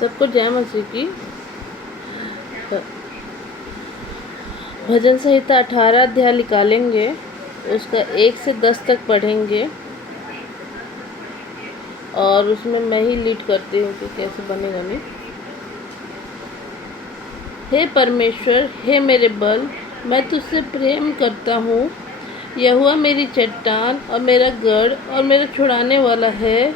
सबको जय मसीह की। भजन संहिता 18 अध्याय निकालेंगे, उसका 1 से 10 तक पढ़ेंगे और उसमें मैं ही लीड करती हूँ कि कैसे बनेगा। नहीं, हे परमेश्वर, हे मेरे बल, मैं तुझसे प्रेम करता हूँ। यहोवा मेरी चट्टान और मेरा गढ़ और मेरा छुड़ाने वाला है।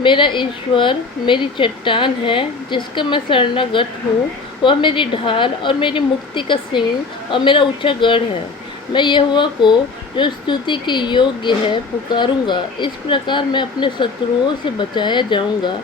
मेरा ईश्वर मेरी चट्टान है जिसका मैं शरणागत हूँ। वह मेरी ढाल और मेरी मुक्ति का सिंह और मेरा ऊंचा गढ़ है। मैं यहोवा को, जो स्तुति के योग्य है, पुकारूंगा। इस प्रकार मैं अपने शत्रुओं से बचाया जाऊंगा।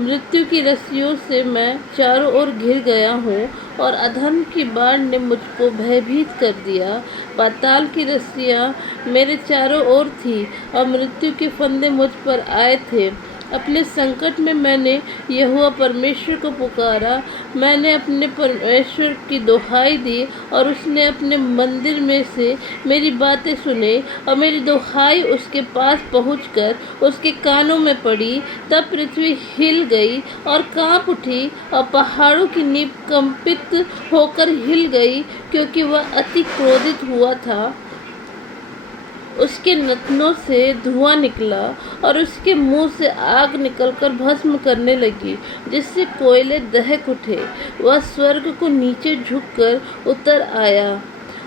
मृत्यु की रस्सियों से मैं चारों ओर घिर गया हूँ और अधर्म की बाढ़ ने मुझको भयभीत कर दिया। पाताल की रस्सियाँ मेरे चारों ओर थी और मृत्यु के फंदे मुझ पर आए थे। अपने संकट में मैंने यहोवा परमेश्वर को पुकारा। मैंने अपने परमेश्वर की दुहाई दी और उसने अपने मंदिर में से मेरी बातें सुने और मेरी दुहाई उसके पास पहुंचकर उसके कानों में पड़ी। तब पृथ्वी हिल गई और कांप उठी और पहाड़ों की नींव कंपित होकर हिल गई, क्योंकि वह अति क्रोधित हुआ था। उसके नथनों से धुआं निकला और उसके मुंह से आग निकलकर भस्म करने लगी, जिससे कोयले दहक उठे। वह स्वर्ग को नीचे झुककर उतर आया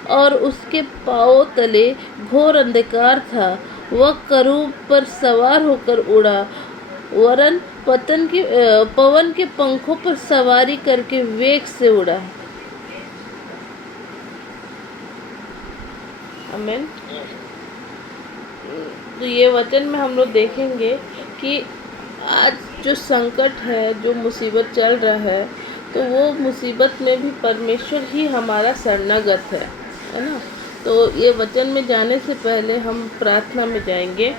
और उसके पांवों तले घोर अंधकार था। वह करूब पर सवार होकर उड़ा, वरन पवन के पंखों पर सवारी करके वेग से उड़ा। आमीन। तो ये वचन में हम लोग देखेंगे कि आज जो संकट है, जो मुसीबत चल रहा है, तो वो मुसीबत में भी परमेश्वर ही हमारा शरणागत है ना। तो ये वचन में जाने से पहले हम प्रार्थना में जाएंगे।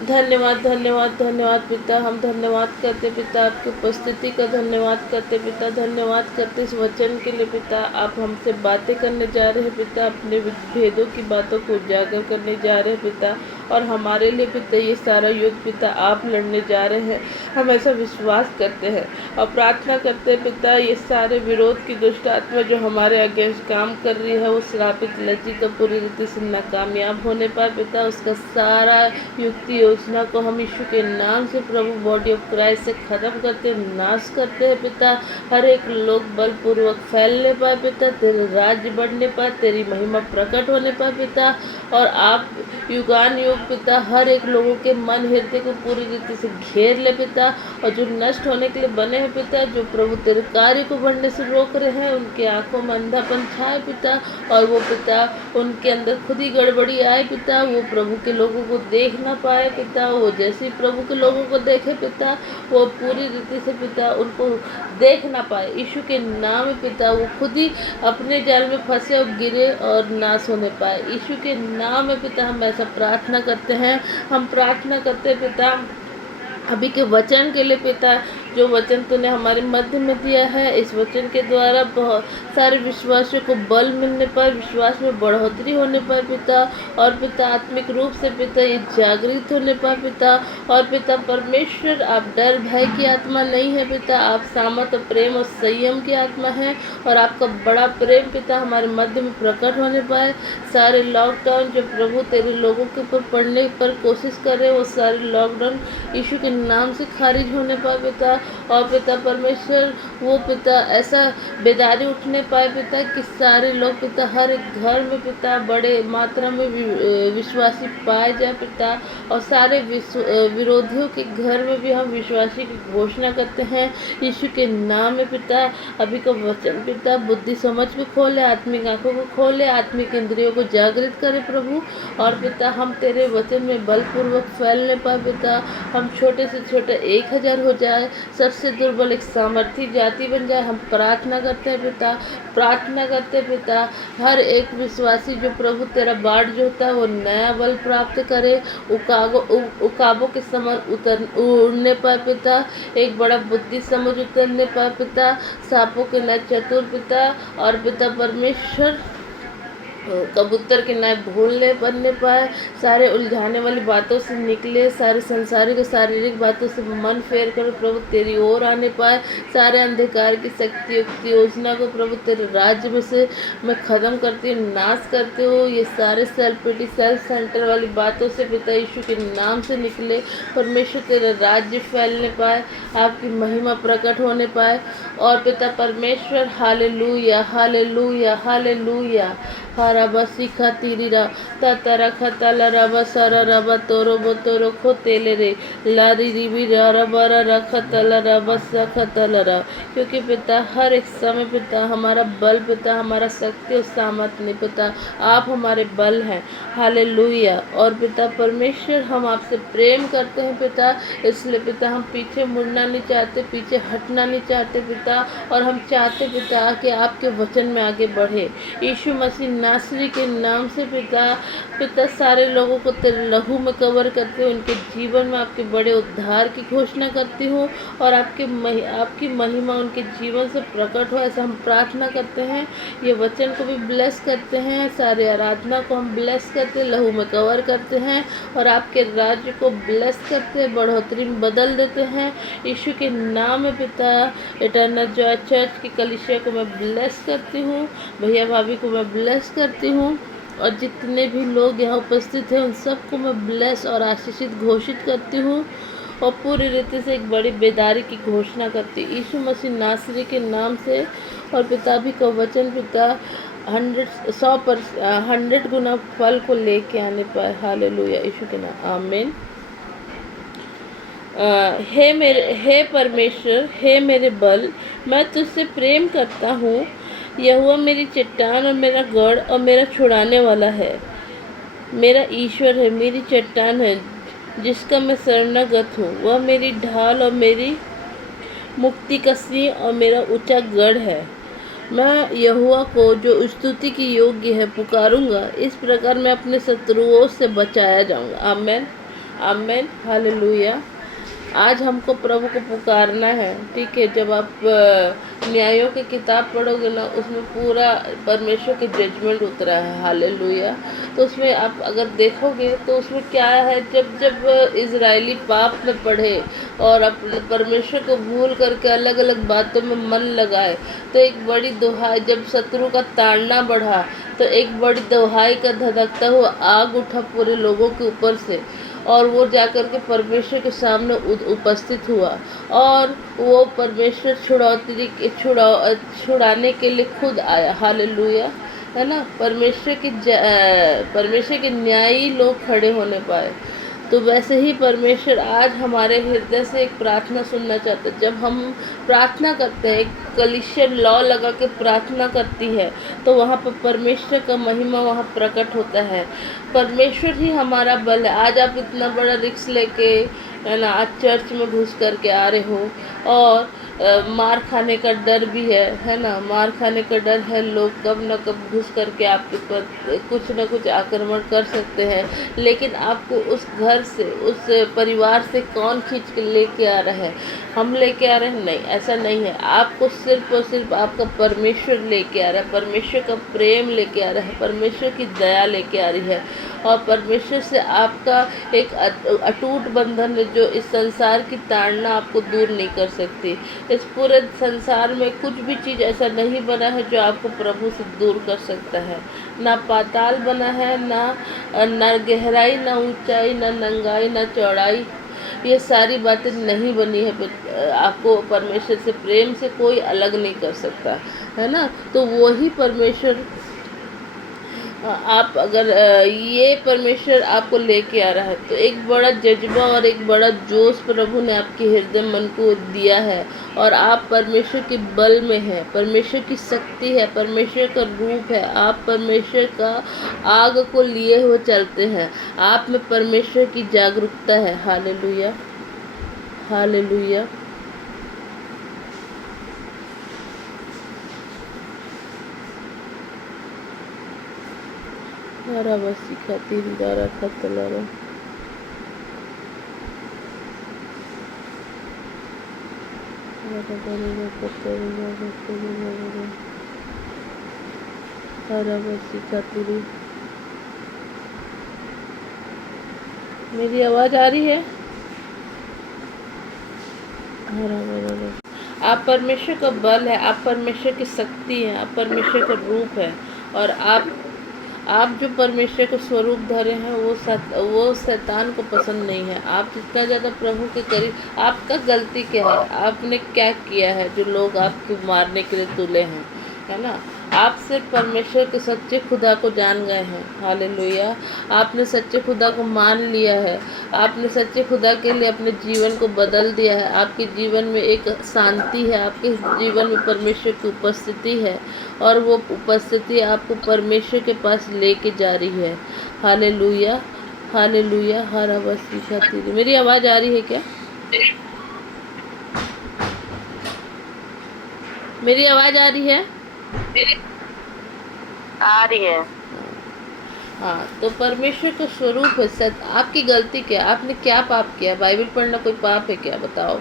धन्यवाद धन्यवाद धन्यवाद पिता, हम धन्यवाद करते पिता, आपकी उपस्थिति का धन्यवाद करते पिता, धन्यवाद करते इस वचन के लिए पिता। आप हमसे बातें करने जा रहे हैं पिता, अपने भेदों की बातों को उजागर करने जा रहे हैं पिता, और हमारे लिए पिता ये सारा युद्ध पिता आप लड़ने जा रहे हैं। हम ऐसा विश्वास करते हैं और प्रार्थना करते हैं पिता, ये सारे विरोध की दुष्ट आत्मा जो हमारे अगेंस्ट काम कर रही है, वो श्रापित लज्जित पूरी रीति से नाकामयाब होने पाए पिता। उसका सारा युक्ति योजना को हम यीशु के नाम से प्रभु बॉडी ऑफ क्राइस्ट से ख़त्म करते, नाश करते हैं पिता। हर एक लोग बलपूर्वक फैलने पाए पिता, तेरे राज्य बढ़ने पाए, तेरी महिमा प्रकट होने पाए पिता, और आप युगान युग पिता हर एक लोगों के मन हृदय को पूरी रीति से घेर ले पिता। और जो नष्ट होने के लिए बने हैं पिता, जो प्रभु तेरे कार्य को बढ़ने से रोक रहे हैं, उनके आंखों में अंधापन छाए पिता, और वो पिता उनके अंदर खुद ही गड़बड़ी आए पिता, वो प्रभु के लोगों को देख ना पाए पिता। वो जैसे ही प्रभु के लोगों को देखे पिता, वो पूरी रीति से पिता उनको देख ना पाए। यीशु के नाम में पिता वो खुद ही अपने जाल में फंसे और गिरे और नाश होने पाए। यीशु के नाम में पिता हम ऐसा प्रार्थना करते हैं। हम प्रार्थना करते हैं पिता अभी के वचन के लिए पिता, जो वचन तूने हमारे मध्य में दिया है, इस वचन के द्वारा बहुत सारे विश्वासियों को बल मिलने पर, विश्वास में बढ़ोतरी होने पर पिता, और पिता आत्मिक रूप से पिता ये जागृत होने पर पिता। और पिता परमेश्वर, आप डर भय की आत्मा नहीं है पिता, आप सामर्थ और प्रेम और संयम की आत्मा है, और आपका बड़ा प्रेम पिता हमारे मध्य में प्रकट होने पाए। सारे लॉकडाउन जो प्रभु तेरे लोगों के ऊपर पड़ने पर कोशिश कर रहे हैं, वो सारे लॉकडाउन यीशु के नाम से खारिज होने पाए पिता। और पिता परमेश्वर वो पिता ऐसा बेदारी उठने पाए पिता कि सारे लोग पिता हर एक घर में पिता बड़े मात्रा में विश्वासी पाए जाए पिता, और सारे विरोधियों के घर में भी हम विश्वासी की घोषणा करते हैं यीशु के नाम में पिता। अभी का वचन पिता बुद्धि समझ को खोले, आत्मिक आंखों को खोले, आत्मिक इंद्रियों को जागृत करे प्रभु। और पिता हम तेरे वचन में बलपूर्वक फैलने पाए पिता। हम छोटे से छोटे 1000 हो जाए, सबसे दुर्बल एक सामर्थी जाति बन जाए। हम प्रार्थना करते हैं पिता, प्रार्थना करते हैं पिता, हर एक विश्वासी जो प्रभु तेरा बाढ़ जो होता है वो नया बल प्राप्त करे, उकाबों के समझ उड़ने पाए पिता, एक बड़ा बुद्धि समझ उतरने पाए पिता, सांपों के न चतुर पिता। और पिता परमेश्वर कबूतर के नाय भूलने बनने पाए, सारे उलझाने वाली बातों से निकले, सारे संसारिक और शारीरिक बातों से मन फेर कर प्रभु तेरी ओर आने पाए, सारे अंधकार की शक्ति युक्ति योजना को प्रभु तेरे राज्य में से मैं ख़त्म करती हूँ, नाश करती हूँ। ये सारे सेल्फ पिटी सेल्फ सेंटर वाली बातों से पिता यीशु के नाम से निकले, परमेश्वर तेरा राज्य फैलने पाए, आपकी महिमा प्रकट होने पाए। और पिता परमेश्वर हालेलुया हालेलुया हालेलुया हराबा सीखा तीरीरा तातारा खताला रबा सारा रबा तोरो बोतोरो खो तेले रे लारी रिबी रबा रखतला रबा सखतला रा। क्योंकि पिता हर एक समय पिता हमारा बल पिता हमारा शक्ति और सामर्थ्य नहीं पिता, आप हमारे बल हैं। हालेलुया। और पिता परमेश्वर हम आपसे प्रेम करते हैं पिता, इसलिए पिता हम पीछे मुड़ना नहीं चाहते, पीछे हटना नहीं चाहते पिता, और हम चाहते पिता कि आपके वचन में आगे बढ़े। यीशु मसीह नासरी के नाम से पिता सारे लोगों को तेरे लहू में कवर करते हुए उनके जीवन में आपके बड़े उद्धार की घोषणा करती हूँ, और आपकी महिमा उनके जीवन से प्रकट हो, ऐसा हम प्रार्थना करते हैं। ये वचन को भी ब्लेस करते हैं, सारे आराधना को हम ब्लेस करते हैं, लहू में कवर करते हैं, और आपके राज्य को ब्लेस करते हैं, बढ़ोतरी में बदल देते हैं। यीशु के नाम में पिता इटर्नल जॉय चर्च की कलीसिया को मैं ब्लेस करती हूँ, भैया भाभी को मैं ब्लेस करती हूँ, और जितने भी लोग यहाँ उपस्थित हैं उन सबको मैं ब्लेस और आशीषित घोषित करती हूँ, और पूरी रीति से एक बड़ी बेदारी की घोषणा करती हूँ यीशु मसीह नासरी के नाम से। और पिता भी का वचन पिता 100 गुना फल को लेके आने पाए। हालेलुया यीशु के नाम आमीन। हे परमेश्वर, हे मेरे बल, मैं तुझसे प्रेम करता हूँ। यहोवा मेरी चट्टान और मेरा गढ़ और मेरा छुड़ाने वाला है, मेरा ईश्वर है, मेरी चट्टान है जिसका मैं शरणागत हूँ। वह मेरी ढाल और मेरी मुक्ति का सिंह और मेरा ऊंचा गढ़ है। मैं यहोवा को जो स्तुति की योग्य है पुकारूंगा, इस प्रकार मैं अपने शत्रुओं से बचाया जाऊंगा। आमेन आमेन हालेलुया। आज हमको प्रभु को पुकारना है, ठीक है। जब आप न्यायों की किताब पढ़ोगे ना, उसमें पूरा परमेश्वर की जजमेंट उतरा है। हालेलुया। तो उसमें आप अगर देखोगे तो उसमें क्या है, जब जब इजरायली पाप में पढ़े और अपने परमेश्वर को भूल करके अलग अलग बातों में मन लगाए, तो एक बड़ी दुहाई, जब शत्रु का ताड़ना बढ़ा तो एक बड़ी दुहाई का धधकता हुआ आग उठा पूरे लोगों के ऊपर से, और वो जाकर के परमेश्वर के सामने उपस्थित हुआ, और वो परमेश्वर छुड़ाने के लिए खुद आया। हालेलुया, है ना। परमेश्वर के न्यायी लोग खड़े होने पाए। तो वैसे ही परमेश्वर आज हमारे हृदय से एक प्रार्थना सुनना चाहते हैं। जब हम प्रार्थना करते हैं, एक कलीसिया लॉ लगा के प्रार्थना करती है, तो वहाँ पर परमेश्वर का महिमा वहाँ प्रकट होता है। परमेश्वर ही हमारा बल है। आज आप इतना बड़ा रिस्क लेके, है ना, आज चर्च में घुस करके आ रहे हो, और मार खाने का डर भी है ना, मार खाने का डर है। लोग कब न कब घुस करके आपके पर कुछ न कुछ आक्रमण कर सकते हैं, लेकिन आपको उस घर से, उस परिवार से कौन खींच के लेके आ रहा है? हम लेके आ रहे हैं? नहीं, ऐसा नहीं है। आपको सिर्फ और सिर्फ आपका परमेश्वर लेके आ रहा है, परमेश्वर का प्रेम लेके आ रहा है, परमेश्वर की दया लेके आ रही है, और परमेश्वर से आपका एक अटूट बंधन है, जो इस संसार की ताड़ना आपको दूर नहीं कर सकती। इस पूरे संसार में कुछ भी चीज़ ऐसा नहीं बना है जो आपको प्रभु से दूर कर सकता है। ना पाताल बना है, ना गहराई, ना ऊंचाई, ना नंगाई, ना चौड़ाई, ये सारी बातें नहीं बनी है। आपको परमेश्वर से, प्रेम से कोई अलग नहीं कर सकता, है ना। तो वही परमेश्वर, आप अगर ये परमेश्वर आपको लेके आ रहा है, तो एक बड़ा जज्बा और एक बड़ा जोश प्रभु ने आपके हृदय मन को दिया है, और आप परमेश्वर के बल में हैं, परमेश्वर की शक्ति है, परमेश्वर का रूप है, आप परमेश्वर का आग को लिए हुए चलते हैं, आप में परमेश्वर की जागरूकता है। Hallelujah hallelujah. हरा बसी खातिर दारा खतलारा हरा बसी खातिर। मेरी आवाज़ आ रही है? हरा बरा। आप परमेश्वर का बल है, आप परमेश्वर की शक्ति हैं, आप परमेश्वर का रूप है। और आप जो परमेश्वर के स्वरूप धरे हैं वो शैतान को पसंद नहीं है। आप जितना ज़्यादा प्रभु के करीब, आपका गलती क्या है, आपने क्या किया है जो लोग आपको मारने के लिए तुले हैं, है ना? आप सिर्फ परमेश्वर के सच्चे खुदा को जान गए हैं। हालेलुया। आपने सच्चे खुदा को मान लिया है, आपने सच्चे खुदा के लिए अपने जीवन को बदल दिया है। आपके जीवन में एक शांति है, आपके जीवन में परमेश्वर की उपस्थिति है, और वो उपस्थिति आपको परमेश्वर के पास लेके जा रही है। Hallelujah, hallelujah. हरा बसी खातिर। मेरी आवाज़ आ रही है क्या? मेरी आवाज़ आ रही है? आ रही है। हाँ, तो परमेश्वर का स्वरूप है सत्य। आपकी गलती क्या है? आपने क्या पाप किया? बाइबल पढ़ना कोई पाप है क्या? बताओ।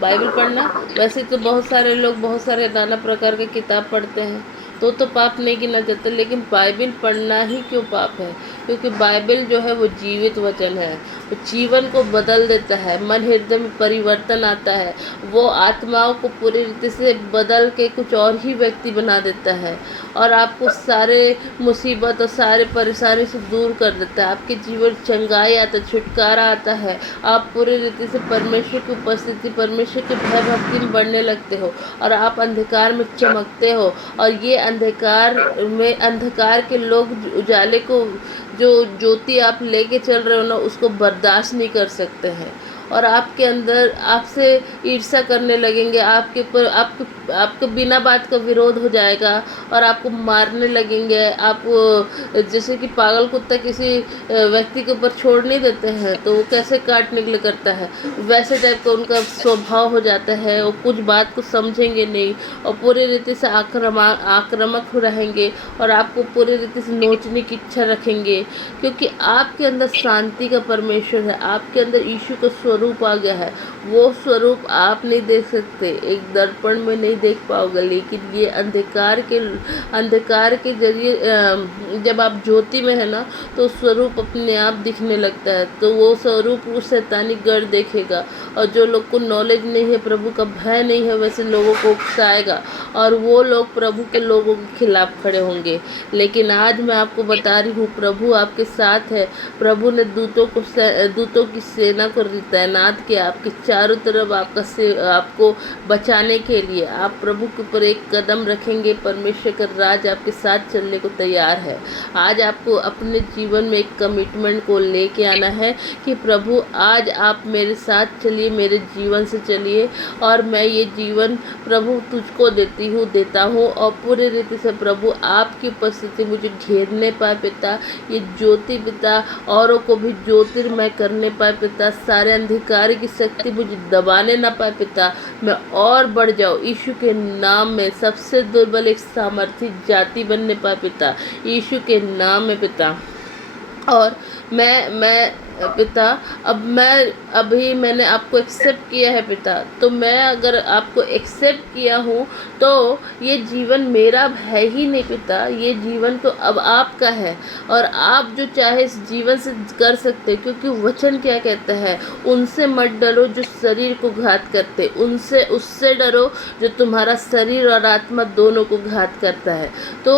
बाइबल पढ़ना, वैसे तो बहुत सारे लोग बहुत सारे नाना प्रकार के किताब पढ़ते हैं, तो पाप नहीं गिना जाता, लेकिन बाइबल पढ़ना ही क्यों पाप है? क्योंकि बाइबल जो है वो जीवित वचन है, वो जीवन को बदल देता है, मन हृदय में परिवर्तन आता है, वो आत्माओं को पूरी रीति से बदल के कुछ और ही व्यक्ति बना देता है, और आपको सारे मुसीबत और सारे परेशानी से दूर कर देता है। आपके जीवन चंगाई आता है, छुटकारा आता है, आप पूरी रीति से परमेश्वर की उपस्थिति, परमेश्वर के भय भक्ति में बढ़ने लगते हो, और आप अंधकार में चमकते हो। और ये अंधकार के लोग उजाले को, जो ज्योति आप लेके चल रहे हो ना, उसको बर्दाश्त नहीं कर सकते हैं, और आपके अंदर आपसे ईर्ष्या करने लगेंगे, आपके ऊपर आपको बिना बात का विरोध हो जाएगा, और आपको मारने लगेंगे। आप जैसे कि पागल कुत्ता किसी व्यक्ति के ऊपर छोड़ नहीं देते हैं तो वो कैसे काटने के लिए करता है, वैसे टाइप का उनका स्वभाव हो जाता है। वो कुछ बात को समझेंगे नहीं, और पूरी रीति से आक्रामक रहेंगे, और आपको पूरी रीति से नोचने की इच्छा रखेंगे, क्योंकि आपके अंदर शांति का परमेश्वर है, आपके अंदर यीशु का स्वरूप आ गया है। वो स्वरूप आप नहीं देख सकते, एक दर्पण में नहीं देख पाओगे, लेकिन ये अंधकार के जरिए जब आप ज्योति में है ना, तो स्वरूप अपने आप दिखने लगता है। तो वो स्वरूप उस शैतानी गढ़ देखेगा, और जो लोग को नॉलेज नहीं है, प्रभु का भय नहीं है, वैसे लोगों को उकसाएगा, और वो लोग प्रभु के लोगों के खिलाफ खड़े होंगे। लेकिन आज मैं आपको बता रही हूँ, प्रभु आपके साथ है। प्रभु ने दूतों की सेना को तैनात किया आपके चारों तरफ, आपको बचाने के लिए। आप प्रभु के ऊपर एक कदम रखेंगे, परमेश्वर का राज आपके साथ चलने को तैयार है। आज आपको अपने जीवन में एक कमिटमेंट को लेके आना है कि प्रभु आज आप मेरे साथ चलिए, मेरे जीवन से चलिए, और मैं ये जीवन प्रभु तुझको देता हूँ, और पूरी रीति से प्रभु आपकी उपस्थिति मुझे घेरने पाए पिता। ये ज्योति पिता औरों को भी ज्योतिर्मय करने पाए पिता, सारे अंधकार की शक्ति मुझे दबाने ना पाए पिता। मैं और बढ़ जाऊँ यीशु के नाम में, सबसे दुर्बल एक सामर्थी जाति बनने पाए पिता, यीशु के नाम में पिता। और मैं पिता, मैंने आपको एक्सेप्ट किया है पिता, तो मैं अगर आपको एक्सेप्ट किया हूँ तो ये जीवन मेरा है ही नहीं पिता, ये जीवन तो अब आपका है, और आप जो चाहे इस जीवन से कर सकते हैं, क्योंकि वचन क्या कहता है, उनसे मत डरो जो शरीर को घात करते, उससे डरो जो तुम्हारा शरीर और आत्मा दोनों को घात करता है। तो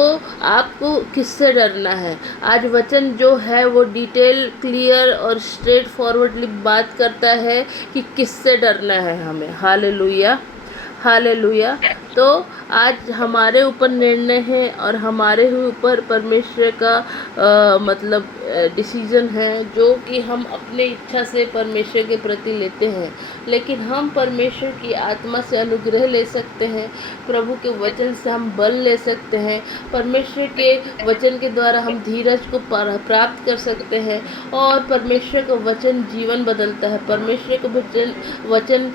आपको किससे डरना है? आज वचन जो है वो डिटेल, क्लियर और स्ट्रेट फॉरवर्डली बात करता है कि किससे डरना है हमें। Hallelujah, hallelujah. तो आज हमारे ऊपर निर्णय है, और हमारे ही ऊपर परमेश्वर का मतलब डिसीजन है, जो कि हम अपने इच्छा से परमेश्वर के प्रति लेते हैं। लेकिन हम परमेश्वर की आत्मा से अनुग्रह ले सकते हैं, प्रभु के वचन से हम बल ले सकते हैं, परमेश्वर के वचन के द्वारा हम धीरज को प्राप्त कर सकते हैं, और परमेश्वर का वचन जीवन बदलता है। परमेश्वर का वचन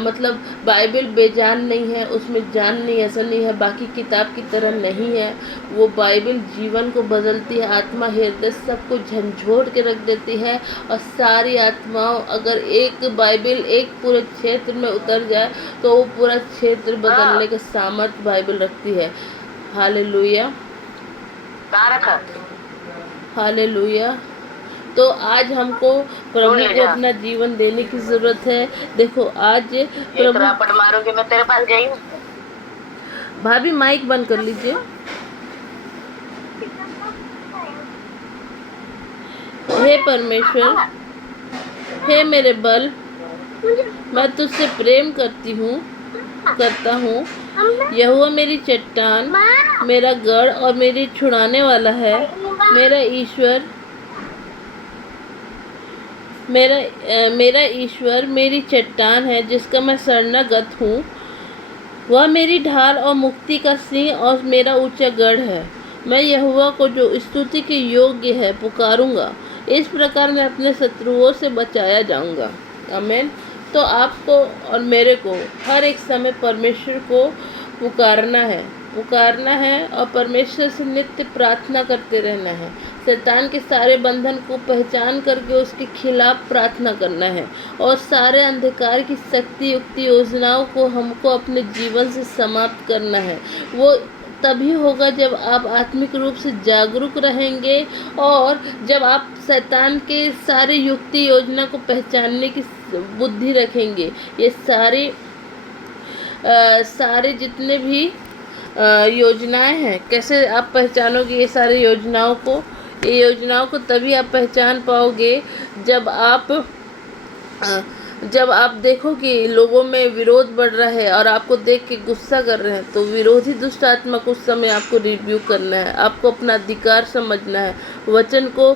मतलब बाइबल बेजान नहीं है, उसमें जान नहीं, ऐसा नहीं है, बाकी किताब की तरह नहीं है। वो बाइबल जीवन को बदलती है, आत्मा हृदय सबको झंझोड़ के रख देती है, और सारी आत्माओं, अगर एक बाइबल एक पूरे क्षेत्र में उतर जाए तो वो पूरा क्षेत्र बदलने का सामर्थ्य बाइबल रखती है। हालेलुया, कहाँ रखा? हालेलुया। तो आज हमको प्रभु ले को जा। अपना जीवन देने की जरूरत है। देखो आज एक प्रभु, रापट मारूंगी मैं तेरे पास गई हूँ। भाभी माइक बंद कर लीजिए। हे परमेश्वर, हे मेरे बल, मैं तुझसे प्रेम करता हूँ। यहोवा मेरी चट्टान, मेरा गढ़ और मेरी छुड़ाने वाला है। मेरा ईश्वर मेरा ईश्वर मेरी चट्टान है जिसका मैं शरणागत हूँ। वह मेरी ढाल और मुक्ति का सिंह और मेरा ऊंचा गढ़ है। मैं यहोवा को जो स्तुति के योग्य है पुकारूंगा। इस प्रकार मैं अपने शत्रुओं से बचाया जाऊंगा। आमीन। तो आपको और मेरे को हर एक समय परमेश्वर को पुकारना है और परमेश्वर से नित्य प्रार्थना करते रहना है। शैतान के सारे बंधन को पहचान करके उसके खिलाफ प्रार्थना करना है और सारे अंधकार की शक्ति युक्त योजनाओं को हमको अपने जीवन से समाप्त करना है। वो तभी होगा जब आप आत्मिक रूप से जागरूक रहेंगे और जब आप शैतान के सारे युक्ति योजना को पहचानने की बुद्धि रखेंगे। ये सारे जितने भी योजनाएं हैं, कैसे आप पहचानोगे ये सारी योजनाओं को? ये योजनाओं को तभी आप पहचान पाओगे जब आप देखो कि लोगों में विरोध बढ़ रहा है और आपको देख के गुस्सा कर रहे हैं, तो विरोधी दुष्ट आत्मा को उस समय आपको रिव्यू करना है। आपको अपना अधिकार समझना है। वचन को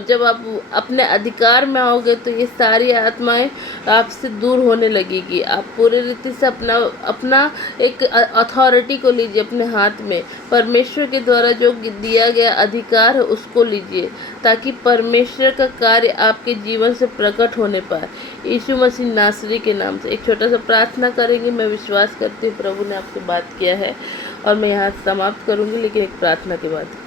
जब आप अपने अधिकार में आओगे तो ये सारी आत्माएं आपसे दूर होने लगेगी। आप पूरी रीति से अपना एक अथॉरिटी को लीजिए अपने हाथ में। परमेश्वर के द्वारा जो दिया गया अधिकार है उसको लीजिए, ताकि परमेश्वर का कार्य आपके जीवन से प्रकट होने पाए। यीशु मसीह नासरी के नाम से एक छोटा सा प्रार्थना करेंगे। मैं विश्वास करती हूँ प्रभु ने आपसे बात किया है और मैं यहाँ समाप्त करूँगी, लेकिन एक प्रार्थना के बाद।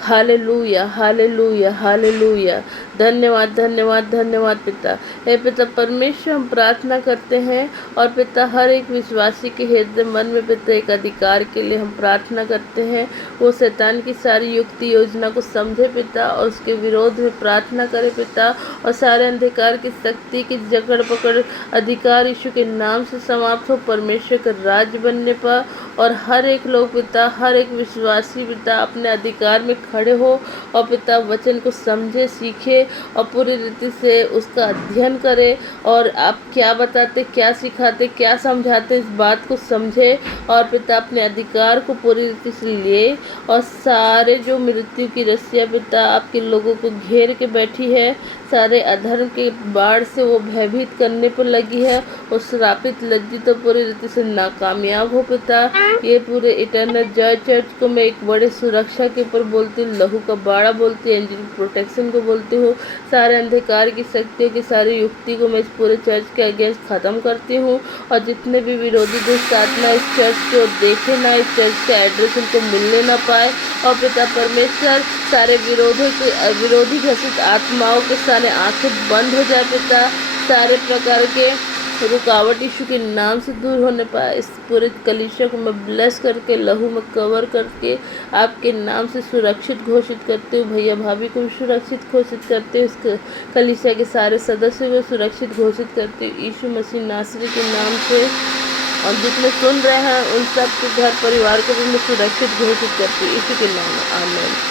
Hallelujah, hallelujah, hallelujah. धन्यवाद, धन्यवाद, धन्यवाद पिता। हे पिता परमेश्वर, हम प्रार्थना करते हैं और पिता हर एक विश्वासी के हृदय मन में पिता एक अधिकार के लिए हम प्रार्थना करते हैं। वो शैतान की सारी युक्ति योजना को समझे पिता और उसके विरोध में प्रार्थना करे पिता, और सारे अंधकार की शक्ति की जकड़ पकड़ अधिकार यीशु के नाम से समाप्त हो। परमेश्वर का राज्य बनने पर और हर एक लोग पिता, हर एक विश्वासी पिता अपने अधिकार में खड़े हो और पिता वचन को समझे, सीखे और पूरी रीति से उसका अध्ययन करे और आप क्या बताते, क्या सिखाते, क्या समझाते, इस बात को समझे और पिता अपने अधिकार को पूरी रीति से लिए। और सारे जो मृत्यु की रस्सियाँ पिता आपके लोगों को घेर के बैठी है, सारे अधर्म के बाढ़ से वो भयभीत करने पर लगी है, उस श्रापित लज्जित तो पूरी रीति से नाकामयाब हो पिता। ये पूरे इटर्नल जॉय चर्च को मैं एक बड़े सुरक्षा के ऊपर बोलती हूँ, लहू का बाड़ा बोलती हूँ, एंजल प्रोटेक्शन को बोलती हूँ। सारे अंधकार की शक्तियों की सारी युक्ति को मैं इस पूरे चर्च के अगेंस्ट ख़त्म करती हूँ और जितने भी विरोधी दुष्ट आत्मा इस चर्च को देखे ना, इस चर्च का एड्रेस उनको मिलने ना पाए। और पिता परमेश्वर सारे विरोधी घोषित आत्माओं के सारे आंखें बंद हो जाए पिता, सारे प्रकार के रुकावट यीशु के नाम से दूर होने पाए। इस पूरे कलीसिया को मैं ब्लेस करके लहू में कवर करके आपके नाम से सुरक्षित घोषित करते हूँ। भैया भाभी को भी सुरक्षित घोषित करते हूँ, इस कलीसिया के सारे सदस्यों को सुरक्षित घोषित करते हूँ यीशु मसीह नासरी के नाम से। और जितने सुन रहे हैं उन सब के घर परिवार को भी मैं सुरक्षित घोषित करती हूँ यीशु के नाम में। आमीन।